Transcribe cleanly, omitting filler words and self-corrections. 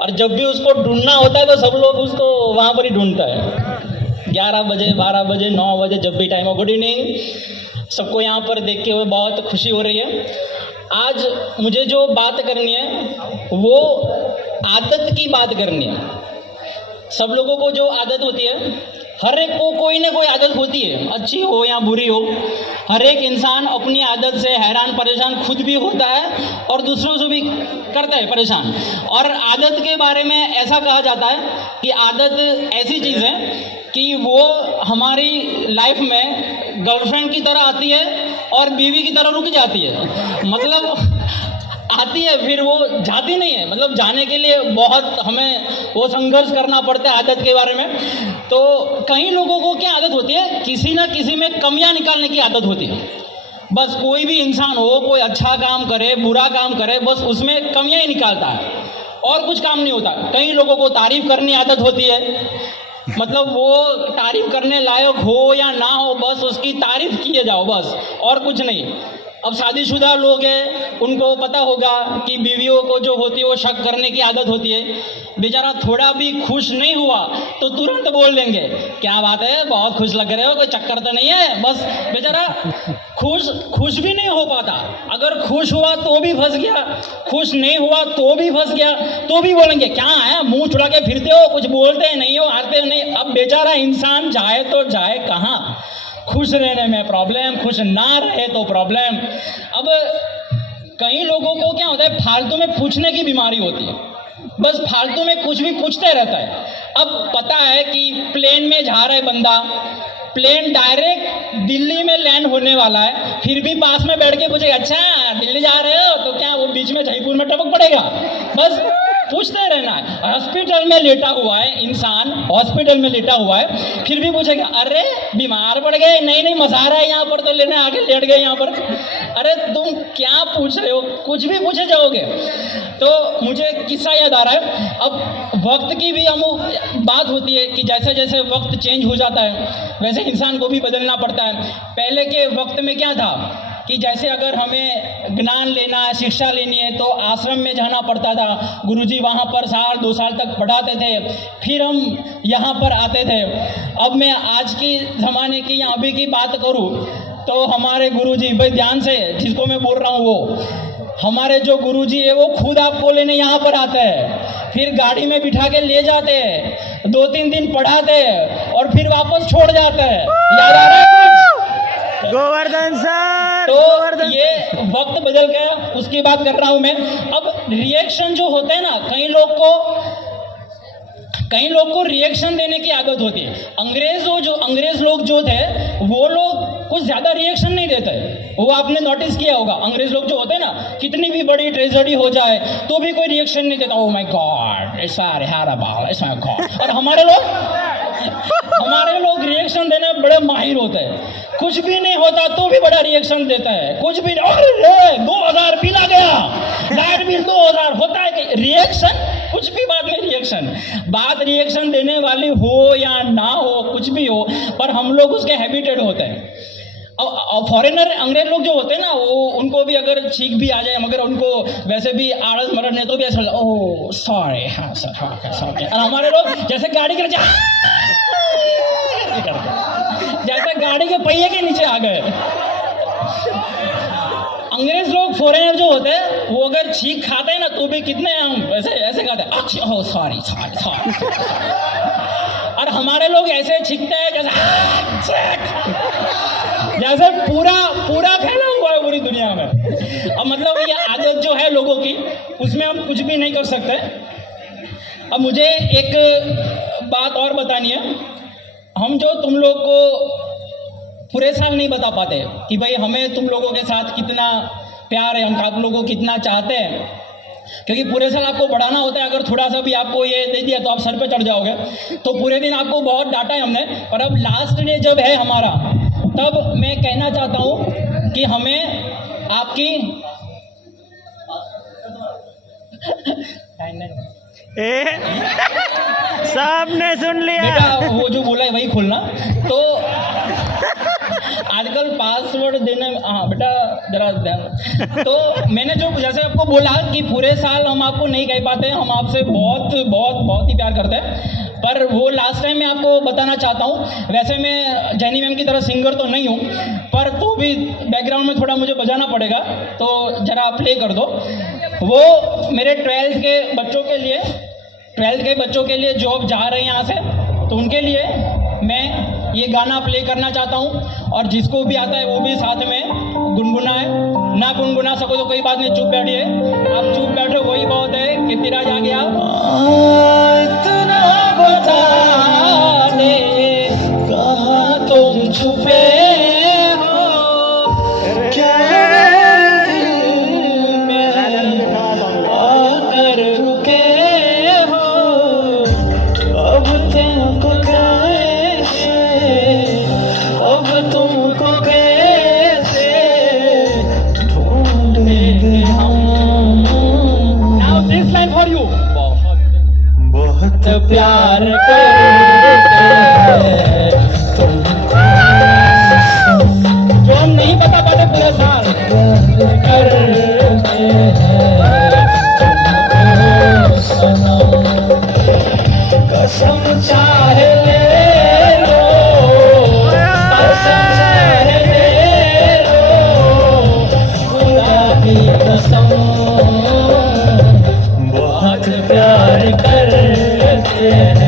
और जब भी उसको ढूंढना होता है तो सब लोग उसको वहाँ पर ही ढूंढता है। 11 बजे, 12 बजे, 9 बजे, जब भी टाइम हो। गुड इवनिंग सबको, यहाँ पर देख के हुए बहुत खुशी हो रही है। आज मुझे जो बात करनी है वो आदत की बात करनी है। सब लोगों को जो आदत होती है, हर एक को कोई ना कोई आदत होती है, अच्छी हो या बुरी हो। हर एक इंसान अपनी आदत से हैरान परेशान खुद भी होता है और दूसरों से भी करता है परेशान। और आदत के बारे में ऐसा कहा जाता है कि आदत ऐसी चीज़ है कि वो हमारी लाइफ में गर्लफ्रेंड की तरह आती है और बीवी की तरह रुक जाती है। मतलब आती है फिर वो जाती नहीं है, मतलब जाने के लिए बहुत हमें वो संघर्ष करना पड़ता है आदत के बारे में। तो कई लोगों को क्या आदत होती है, किसी ना किसी में कमियां निकालने की आदत होती है। बस कोई भी इंसान हो, कोई अच्छा काम करे बुरा काम करे, बस उसमें कमियां ही निकालता है और कुछ काम नहीं होता। कई लोगों को तारीफ करनी आदत होती है, मतलब वो तारीफ करने लायक हो या ना हो, बस उसकी तारीफ किए जाओ बस, और कुछ नहीं। अब शादीशुदा लोग हैं, उनको पता होगा कि बीवियों को जो होती है वो शक करने की आदत होती है। बेचारा थोड़ा भी खुश नहीं हुआ तो तुरंत बोल देंगे, क्या बात है, बहुत खुश लग रहे हो, कोई चक्कर तो नहीं है। बस बेचारा खुश भी नहीं हो पाता। अगर खुश हुआ तो भी फंस गया, खुश नहीं हुआ तो भी फंस गया, तो भी बोलेंगे क्या है, मुंह चुरा के फिरते हो, कुछ बोलते नहीं हो, हारते नहीं। अब बेचारा इंसान जाए तो जाए कहाँ। खुश रहने में प्रॉब्लम, खुश ना रहे तो प्रॉब्लम। अब कई लोगों को क्या होता है, फालतू में पूछने की बीमारी होती है, बस फालतू में कुछ भी पूछते रहता है। अब पता है कि प्लेन में जा रहा है बंदा, प्लेन डायरेक्ट दिल्ली में लैंड होने वाला है, फिर भी पास में बैठ के पूछेगा, अच्छा दिल्ली जा रहे हो, तो क्या वो बीच में जयपुर में टपक पड़ेगा। बस पूछते रहना है। हॉस्पिटल में लेटा हुआ है इंसान, हॉस्पिटल में लेटा हुआ है, फिर भी पूछेगा, अरे बीमार पड़ गए, नहीं नहीं मजा आ रहा है यहाँ पर, तो लेने आगे लेट गए यहाँ पर। अरे तुम क्या पूछ रहे हो, कुछ भी पूछे जाओगे। तो मुझे किस्सा याद आ रहा है। अब वक्त की भी अमुक बात होती है कि जैसे जैसे वक्त चेंज हो जाता है वैसे इंसान को भी बदलना पड़ता है। पहले के वक्त में क्या था कि जैसे अगर हमें ज्ञान लेना है, शिक्षा लेनी है, तो आश्रम में जाना पड़ता था। गुरुजी वहाँ पर 1-2 साल तक पढ़ाते थे, फिर हम यहाँ पर आते थे। अब मैं आज के ज़माने की या अभी की बात करूँ तो हमारे गुरुजी, भाई ध्यान से जिसको मैं बोल रहा हूँ, वो हमारे जो गुरुजी है वो खुद आपको लेने यहाँ पर आते हैं, फिर गाड़ी में बिठा के ले जाते हैं, 2-3 दिन पढ़ाते हैं और फिर वापस छोड़ जाते हैं। याद आ रहा है कुछ? गोवर्धन सर, तो ये वक्त बदल गया, उसकी बात कर रहा हूं मैं। अब रिएक्शन जो होते हैं ना, कई लोग को रिएक्शन देने की आदत होती है। अंग्रेज लोग जो थे वो लोग कुछ ज्यादा रिएक्शन नहीं देते, वो आपने नोटिस किया होगा। अंग्रेज लोग जो होते हैं ना, कितनी भी बड़ी ट्रेजेडी हो जाए तो भी कोई रिएक्शन नहीं देता। Oh my God, it's very horrible, it's my God. और हमारे लोग रिएक्शन देने में बड़े माहिर होते हैं। कुछ भी नहीं होता तो भी बड़ा रिएक्शन देता है, कुछ भी नहीं, अरे 2000 बिल आ गया, लाइट बिल 2000 होता है कि रिएक्शन, कुछ भी बात में रिएक्शन। बात रिएक्शन देने वाली हो या ना हो, कुछ भी हो, पर हम लोग उसके हैबिटेड होते हैं। अब फॉरेनर अंग्रेज लोग जो होते हैं ना, वो उनको भी अगर छींक भी आ जाए, मगर उनको वैसे भी आड़स मरद है तो भी ऐसा, ओह सॉरी, हाँ सर, हाँ सॉरी। और हमारे लोग जैसे गाड़ी के जैसे गाड़ी के पहिए के नीचे आ गए। अंग्रेज लोग, फॉरेनर जो होते हैं, वो अगर छींक खाते हैं ना तो भी कितने हम ऐसे खाते हैं, ओह सॉरी सॉरी सॉरी। और हमारे लोग ऐसे छींकते हैं जैसे पूरा फैला हुआ है पूरी दुनिया में। अब मतलब ये आदत जो है लोगों की, उसमें हम कुछ भी नहीं कर सकते। अब मुझे एक बात और बतानी है। हम जो तुम लोग को पूरे साल नहीं बता पाते कि भाई हमें तुम लोगों के साथ कितना प्यार है, हम आप लोगों को कितना चाहते हैं, क्योंकि पूरे साल आपको पढ़ाना होता है। अगर थोड़ा सा भी आपको ये दे दिया तो आप सर पे चढ़ जाओगे। तो पूरे दिन आपको बहुत डांटा है हमने, पर अब लास्ट डे जब है हमारा, तब मैं कहना चाहता हूँ कि हमें आपकी साहब ने सुन लिया, बेटा वो जो बोला है वही खोलना। तो आजकल पासवर्ड देने में, हाँ बेटा जरा ध्यान। तो मैंने जो जैसे आपको बोला कि पूरे साल हम आपको नहीं कह पाते, हम आपसे बहुत बहुत बहुत ही प्यार करते हैं, पर वो लास्ट टाइम मैं आपको बताना चाहता हूँ। वैसे मैं जैनी मैम की तरह सिंगर तो नहीं हूँ, पर तो भी बैकग्राउंड में थोड़ा मुझे बजाना पड़ेगा, तो जरा प्ले कर दो। वो मेरे 12th के बच्चों के लिए जो अब जा रहे हैं यहाँ से, तो उनके लिए मैं ये गाना प्ले करना चाहता हूँ। और जिसको भी आता है वो भी साथ में गुनगुनाए, ना गुनगुना सको तो कोई बात नहीं, चुप बैठिए। आप चुप बैठो वही बहुत है। कीर्तिराज आ गया। इतना बता दे कहाँ तुम छुपे हो, क्या दिल में आकर रुके हो, अब तुमको कैसे, अब तुमको कैसे ढूंढेंगे हम। Now this line for you. बहुत प्यार करते हैं तुमको, जो हम नहीं बता पाते पूरे साल। प्यार करते हैं तुमको सनम, कसम चाहे ले लो, कसम चाहे ले लो, खुदा की कसम, बहुत प्यार करते हैं।